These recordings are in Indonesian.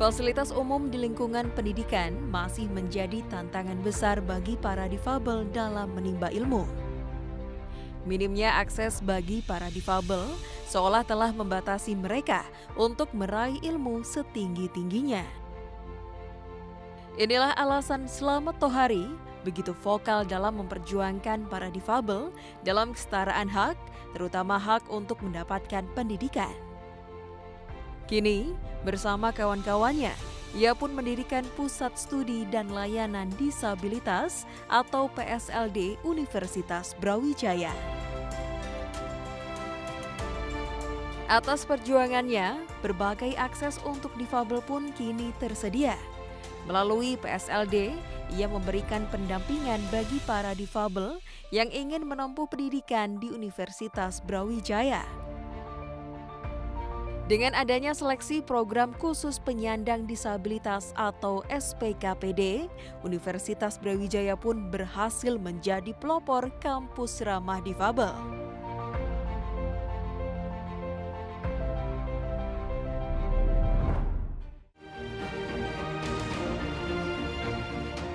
Fasilitas umum di lingkungan pendidikan masih menjadi tantangan besar bagi para difabel dalam menimba ilmu. Minimnya akses bagi para difabel seolah telah membatasi mereka untuk meraih ilmu setinggi-tingginya. Inilah alasan Slamet Tohari begitu vokal dalam memperjuangkan para difabel dalam kesetaraan hak, terutama hak untuk mendapatkan pendidikan. Kini, bersama kawan-kawannya, ia pun mendirikan Pusat Studi dan Layanan Disabilitas atau PSLD Universitas Brawijaya. Atas perjuangannya, berbagai akses untuk difabel pun kini tersedia. Melalui PSLD, ia memberikan pendampingan bagi para difabel yang ingin menempuh pendidikan di Universitas Brawijaya. Dengan adanya seleksi program khusus penyandang disabilitas atau SPKPD, Universitas Brawijaya pun berhasil menjadi pelopor kampus ramah difabel.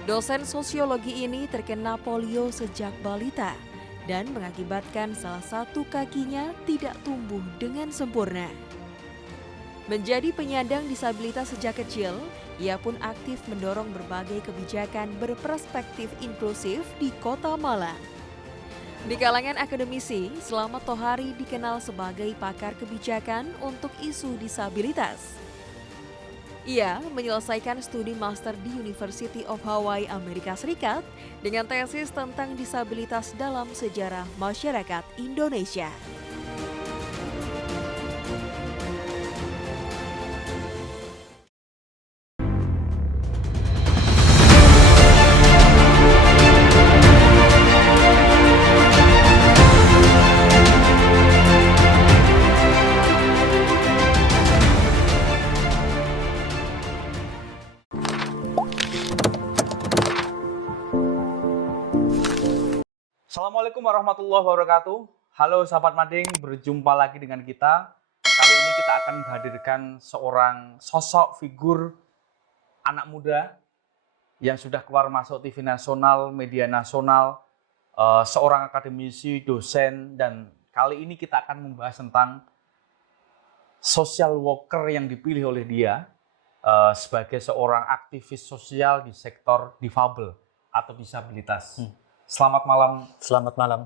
Dosen sosiologi ini terkena polio sejak balita dan mengakibatkan salah satu kakinya tidak tumbuh dengan sempurna. Menjadi penyandang disabilitas sejak kecil, ia pun aktif mendorong berbagai kebijakan berperspektif inklusif di Kota Malang. Di kalangan akademisi, Slamet Tohari dikenal sebagai pakar kebijakan untuk isu disabilitas. Ia menyelesaikan studi master di University of Hawaii, Amerika Serikat dengan tesis tentang disabilitas dalam sejarah masyarakat Indonesia. Assalamualaikum warahmatullahi wabarakatuh. Halo sahabat mading, berjumpa lagi dengan kita. Kali ini kita akan menghadirkan seorang sosok figur anak muda yang sudah keluar masuk TV nasional, media nasional, seorang akademisi, dosen, dan kali ini kita akan membahas tentang social worker yang dipilih oleh dia sebagai seorang aktivis sosial di sektor difabel atau disabilitas. Selamat malam. Selamat malam.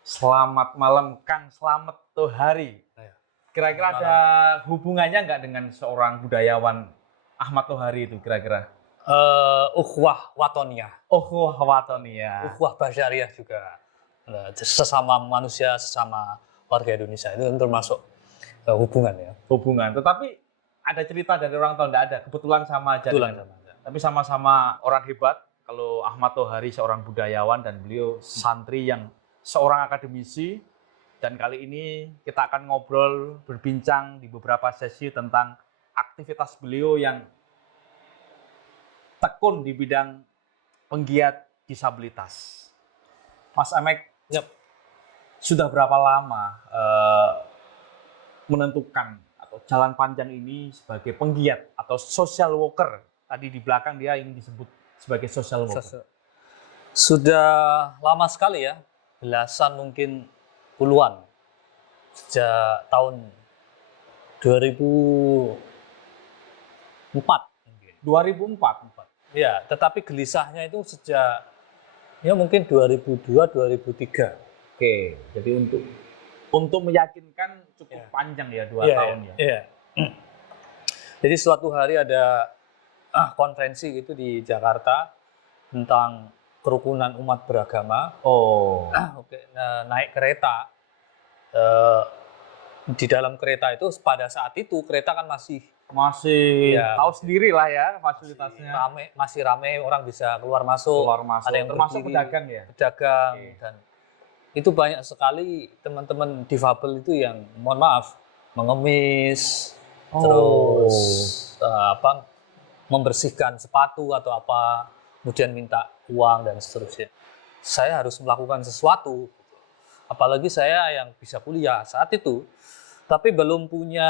Selamat malam, Kang Slamet Tohari. Kira-kira ada hubungannya nggak dengan seorang budayawan Ahmad Tohari itu kira-kira? Ukhuwah watoniyah. Ukhuwah watoniyah. Ukhuwah basyariah juga. Sesama manusia, sesama warga Indonesia itu termasuk hubungan ya. Hubungan. Tetapi ada cerita dari orang tua nggak ada. Kebetulan sama aja. Kebetulan sama aja. Tapi sama-sama orang hebat. Kalau Ahmad Tohari seorang budayawan dan beliau santri yang seorang akademisi. Dan kali ini kita akan ngobrol, berbincang di beberapa sesi tentang aktivitas beliau yang tekun di bidang penggiat disabilitas. Mas Amek, sudah berapa lama menentukan atau jalan panjang ini sebagai penggiat atau social worker? Tadi di belakang dia ingin disebut sebagai social worker. Sudah lama sekali ya, belasan mungkin puluhan. Sejak tahun 2004. 2004. Ya, tetapi gelisahnya itu sejak ya mungkin 2002-2003. Oke, jadi untuk meyakinkan cukup panjang ya 2 tahun ya. Iya. Jadi suatu hari ada konferensi gitu di Jakarta tentang kerukunan umat beragama. Naik kereta. Di dalam kereta itu pada saat itu kereta kan masih tahu sendiri lah ya fasilitasnya. Masih ramai, orang bisa keluar masuk. Ada yang termasuk berdiri, pedagang ya. Pedagang dan itu banyak sekali teman-teman difabel itu yang mohon maaf mengemis, terus membersihkan sepatu atau apa, kemudian minta uang dan seterusnya. Saya harus melakukan sesuatu, apalagi saya yang bisa kuliah saat itu, tapi belum punya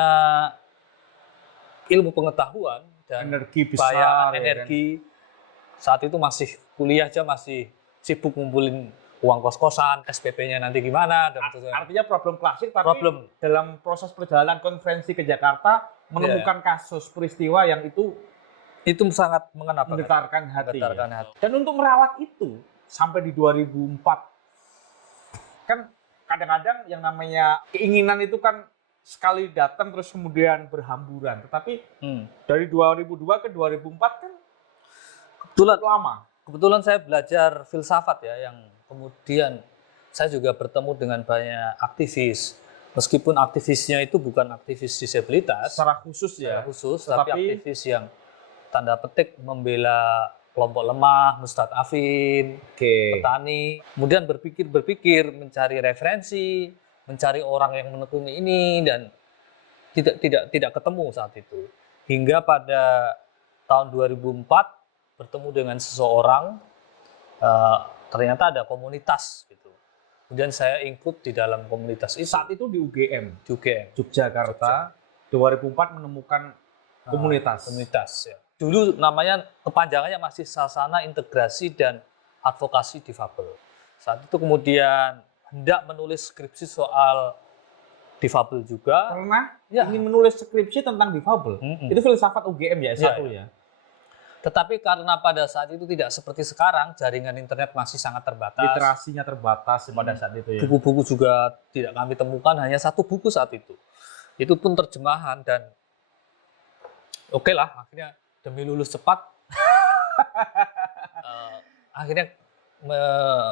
ilmu pengetahuan dan energi besar, bayangan ya energi. Saat itu masih kuliah aja masih sibuk ngumpulin uang kos-kosan, SPP-nya nanti gimana dan Artinya problem klasik, tapi Problem. dalam proses perjalanan konferensi ke Jakarta menemukan kasus peristiwa yang itu sangat mengena banget. menggetarkan hati. Menggetarkan Ya. hati. Dan untuk merawat itu sampai di 2004, kan kadang-kadang yang namanya keinginan itu kan sekali datang terus kemudian berhamburan. Tetapi dari 2002 ke 2004 kan Kebetulan lama. Kebetulan saya belajar filsafat ya, yang kemudian saya juga bertemu dengan banyak aktivis. Meskipun aktivisnya itu bukan aktivis disabilitas Secara khusus ya. tapi aktivis yang tanda petik membela kelompok lemah, mustadafin, petani. Kemudian berpikir, mencari referensi, mencari orang yang menekuni ini, dan tidak ketemu saat itu. Hingga pada tahun 2004 bertemu dengan seseorang, ternyata ada komunitas gitu. Kemudian saya ikut di dalam komunitas itu. Saat itu di UGM, UGM, Yogyakarta, 2004 menemukan komunitas. Komunitas ya. Dulu namanya kepanjangannya masih Sasana Integrasi dan Advokasi Difabel. Saat itu kemudian hendak menulis skripsi soal difabel juga. Karena ingin menulis skripsi tentang difabel. Itu filsafat UGM ya, S1 ya. Tetapi karena pada saat itu tidak seperti sekarang, jaringan internet masih sangat terbatas. Literasinya terbatas pada saat itu ya. Buku-buku juga tidak kami temukan, hanya satu buku saat itu. Itu pun terjemahan dan oke lah, akhirnya demi lulus cepat, akhirnya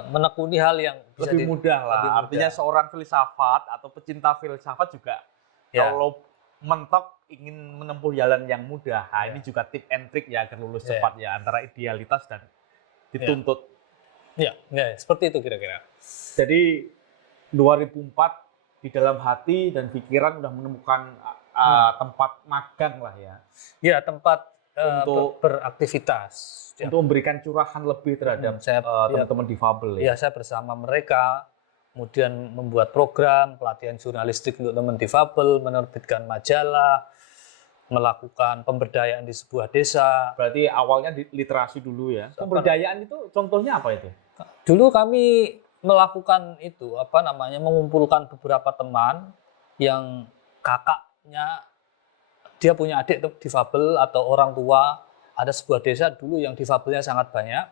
menekuni hal yang bisa lebih mudah lah. Lebih mudah. Artinya seorang filsafat atau pecinta filsafat juga kalau mentok ingin menempuh jalan yang mudah. Nah, ini juga tip and trick ya agar lulus cepat ya, antara idealitas dan dituntut. Ya, seperti itu kira-kira. Jadi 2004 di dalam hati dan pikiran udah menemukan tempat magang lah ya. Ya, tempat untuk beraktivitas. Untuk memberikan curahan lebih terhadap teman-teman difabel ya. Ya, saya bersama mereka kemudian membuat program pelatihan jurnalistik untuk teman difabel, menerbitkan majalah, melakukan pemberdayaan di sebuah desa. Berarti awalnya literasi dulu ya. Pemberdayaan itu contohnya apa itu? Dulu kami melakukan itu, mengumpulkan beberapa teman yang kakaknya, dia punya adik difabel atau orang tua, ada sebuah desa dulu yang difabelnya sangat banyak.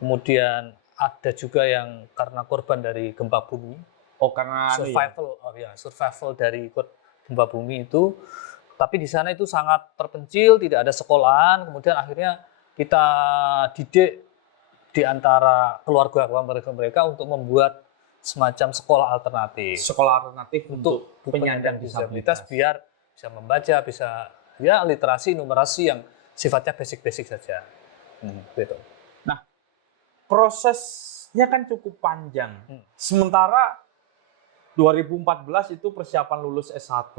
Kemudian ada juga yang karena korban dari gempa bumi. Karena survival dari gempa bumi itu. Tapi di sana itu sangat terpencil, tidak ada sekolahan. Kemudian akhirnya kita didik di antara keluarga mereka untuk membuat semacam sekolah alternatif. Sekolah alternatif untuk penyandang disabilitas biar bisa membaca, bisa literasi, numerasi yang sifatnya basic-basic saja. Gitu. Nah, prosesnya kan cukup panjang. Sementara 2014 itu persiapan lulus S1.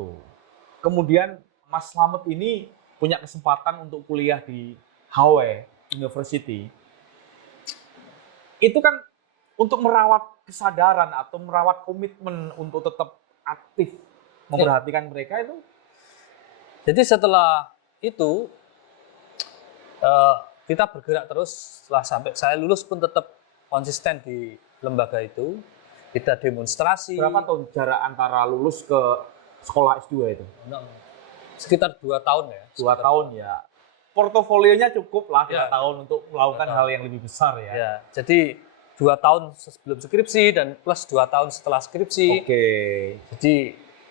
Kemudian Mas Slamet ini punya kesempatan untuk kuliah di HW University. Itu kan untuk merawat kesadaran atau merawat komitmen untuk tetap aktif memperhatikan mereka itu. Jadi setelah itu kita bergerak terus. Setelah sampai saya lulus pun tetap konsisten di lembaga itu. Kita demonstrasi. Berapa tahun jarak antara lulus ke sekolah S2 itu? Sekitar 2 tahun ya. 2 tahun ya. Portofolionya cukup lah 2 tahun untuk melakukan hal yang lebih besar ya. Ya, jadi 2 tahun sebelum skripsi dan plus 2 tahun setelah skripsi. Jadi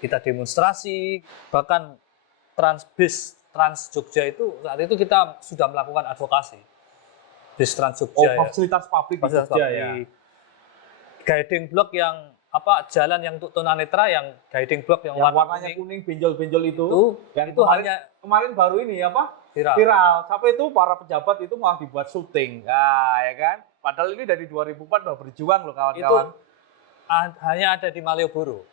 kita demonstrasi, bahkan Trans Jogja itu saat itu kita sudah melakukan advokasi. Bis Trans Jogja. Fasilitas publik di Jogja ya. Guiding block yang jalan yang untuk tunanetra, yang guiding block yang warnanya kuning benjol-benjol itu yang itu kemarin baru ini viral. Sampai itu para pejabat itu malah dibuat syuting. Nah, ya kan? Padahal ini dari 2004 udah berjuang loh kawan-kawan. Itu hanya ada di Malioboro.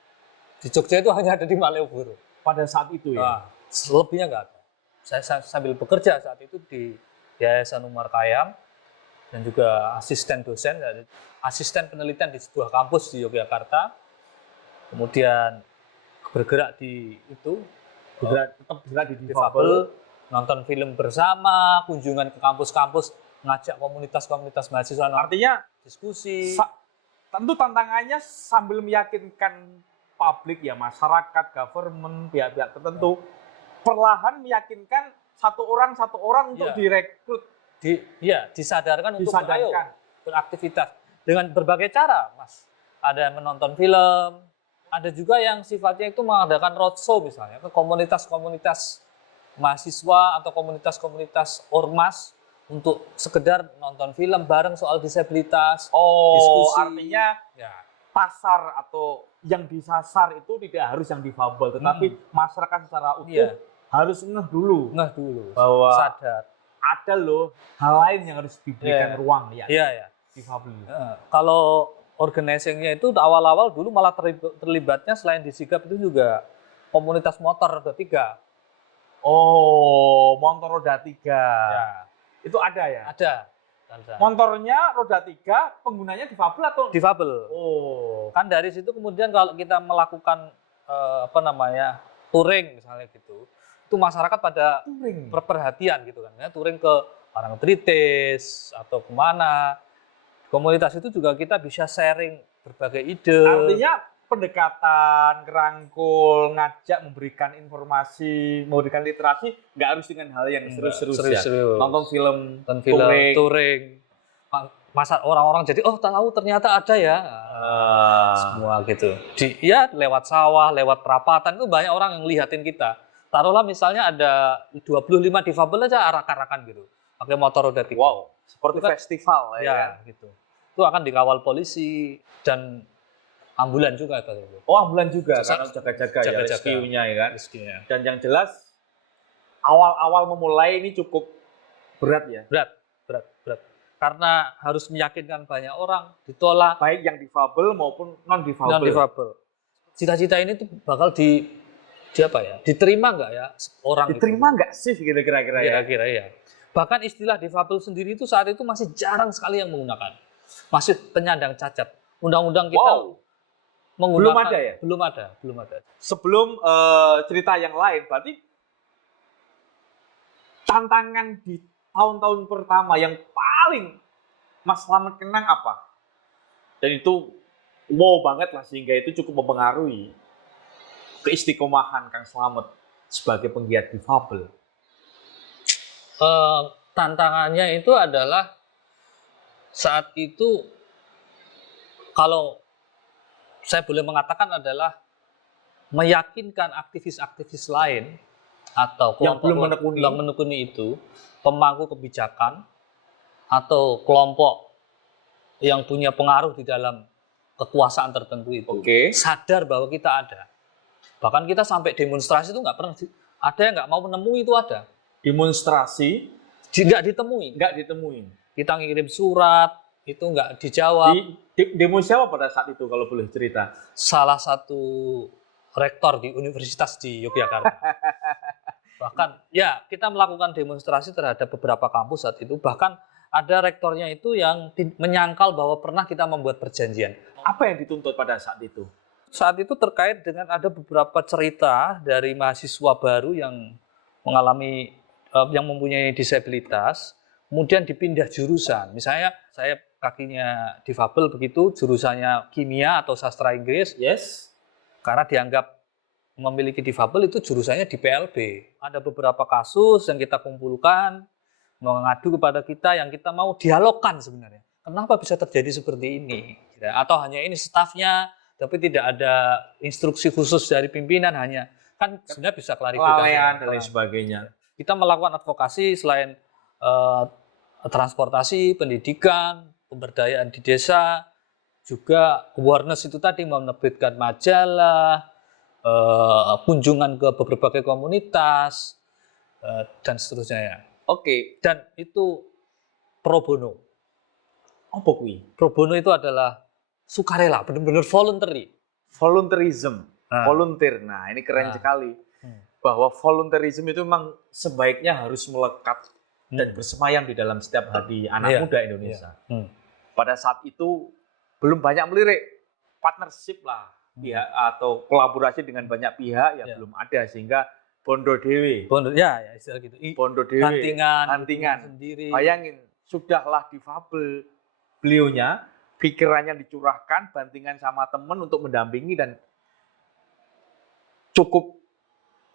Di Jogja itu hanya ada di Malioboro. Pada saat itu ya. Selebihnya nggak ada. Saya sambil bekerja saat itu di Yayasan Umar Khayyam dan juga asisten dosen, asisten penelitian di sebuah kampus di Yogyakarta. Kemudian bergerak di itu, tetap bergerak di difabel. nonton film bersama, kunjungan ke kampus-kampus, ngajak komunitas-komunitas mahasiswa Artinya diskusi. Tentu tantangannya sambil meyakinkan publik ya, masyarakat, government, pihak-pihak tertentu, perlahan meyakinkan satu orang untuk direkrut, Disadarkan untuk ayo disadarkan. beraktivitas dengan berbagai cara, Mas. Ada yang menonton film, ada juga yang sifatnya itu mengadakan roadshow misalnya ke komunitas-komunitas mahasiswa atau komunitas-komunitas ormas untuk sekedar nonton film bareng soal disabilitas, diskusi. Artinya Ya, pasar atau yang disasar itu tidak harus yang difabel, tetapi masyarakat secara utuh Iya. harus ngeh dulu ngeh dulu, bahwa sadar. ada loh hal lain yang harus diberikan Iya. ruang ya Iya. difabel. Kalau organizing-nya itu awal-awal dulu malah terlibatnya selain di Sigap itu juga komunitas motor roda 3. Motor roda 3. Ya, Itu ada ya? ada. Motornya roda 3, penggunanya difabel atau? Difabel. Kan dari situ kemudian kalau kita melakukan touring misalnya gitu, itu masyarakat pada Touring. perhatian gitu kan, ya, touring ke Parangtritis atau kemana. Komunitas itu juga kita bisa sharing berbagai ide. Artinya pendekatan, kerangkul, ngajak, memberikan informasi, memberikan literasi, nggak harus dengan hal yang serius-serius ya. Nonton film, touring. Masa orang-orang jadi tahu ternyata ada ya. Semua gitu. Lewat sawah, lewat perapatan itu banyak orang yang lihatin kita. Taruhlah misalnya ada 25 difabel aja arak-arakan gitu. Pakai motor roda 3. Wow, seperti Itu kan festival ya. gitu. Itu akan dikawal polisi dan ambulan juga itu. Ambulan juga Jaga- karena jaga-jaga ya, jaga-jaga. rescue-nya ya kan. Rezekinya. Dan yang jelas awal-awal memulai ini cukup berat ya. Berat. Karena harus meyakinkan banyak orang, ditolak. Baik yang difabel maupun non-difabel. Non-difabel. Cita-cita ini tuh bakal diterima nggak ya orang? Diterima nggak sih gitu kira-kira ya? Kira-kira ya. Bahkan istilah difabel sendiri itu saat itu masih jarang sekali yang menggunakan. Masih penyandang cacat. Undang-undang kita menggunakan. Belum ada ya? Belum ada. Sebelum cerita yang lain, berarti tantangan di tahun-tahun pertama yang paling Mas Slamet kenang apa? Dan itu wow banget lah, sehingga itu cukup mempengaruhi keistiqomahan Kang Slamet sebagai penggiat difabel. Tantangannya itu adalah saat itu, kalau saya boleh mengatakan, adalah meyakinkan aktivis-aktivis lain atau Yang belum menekuni itu, pemangku kebijakan atau kelompok yang punya pengaruh di dalam kekuasaan tertentu itu, sadar bahwa kita ada. Bahkan kita sampai demonstrasi itu nggak pernah ada yang nggak mau menemui itu ada. Demonstrasi Nggak ditemui. Kita ngirim surat, itu nggak dijawab. Demo siapa pada saat itu kalau boleh cerita? Salah satu rektor di universitas di Yogyakarta. Bahkan ya kita melakukan demonstrasi terhadap beberapa kampus saat itu. Bahkan ada rektornya itu yang menyangkal bahwa pernah kita membuat perjanjian. Apa yang dituntut pada saat itu? Saat itu terkait dengan ada beberapa cerita dari mahasiswa baru yang mengalami yang mempunyai disabilitas, kemudian dipindah jurusan. Misalnya saya kakinya difabel begitu, jurusannya kimia atau sastra Inggris. Yes. Karena dianggap memiliki difabel itu jurusannya di PLB. Ada beberapa kasus yang kita kumpulkan, mengadu kepada kita yang kita mau dialogkan sebenarnya. Kenapa bisa terjadi seperti ini? Atau hanya ini stafnya, tapi tidak ada instruksi khusus dari pimpinan, hanya kan sebenarnya bisa klarifikasi dan lain sebagainya. Kita melakukan advokasi selain transportasi, pendidikan, pemberdayaan di desa, juga awareness itu tadi, menerbitkan majalah, kunjungan ke berbagai komunitas, dan seterusnya ya. Oke. Dan itu pro bono. Apa kuwi? Pro bono itu adalah sukarela, benar-benar voluntary. Volunteerism. Volunteer. Nah, ini keren sekali. Bahwa volunteerism itu memang sebaiknya harus melekat dan bersemayam di dalam setiap hati anak muda Indonesia. Pada saat itu belum banyak melirik partnership lah, pihak atau kolaborasi dengan banyak pihak ya belum ada, sehingga bondo dewe. Ya istilah gitu. Bondo dewe. Hantingan sendiri. Bayangin, sudahlah difabel beliaunya, pikirannya dicurahkan, bantingan sama teman untuk mendampingi dan cukup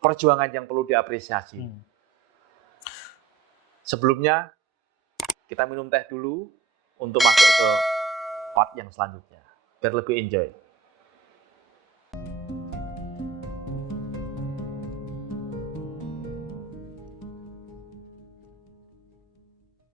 perjuangan yang perlu diapresiasi. Sebelumnya, kita minum teh dulu untuk masuk ke part yang selanjutnya, biar lebih enjoy.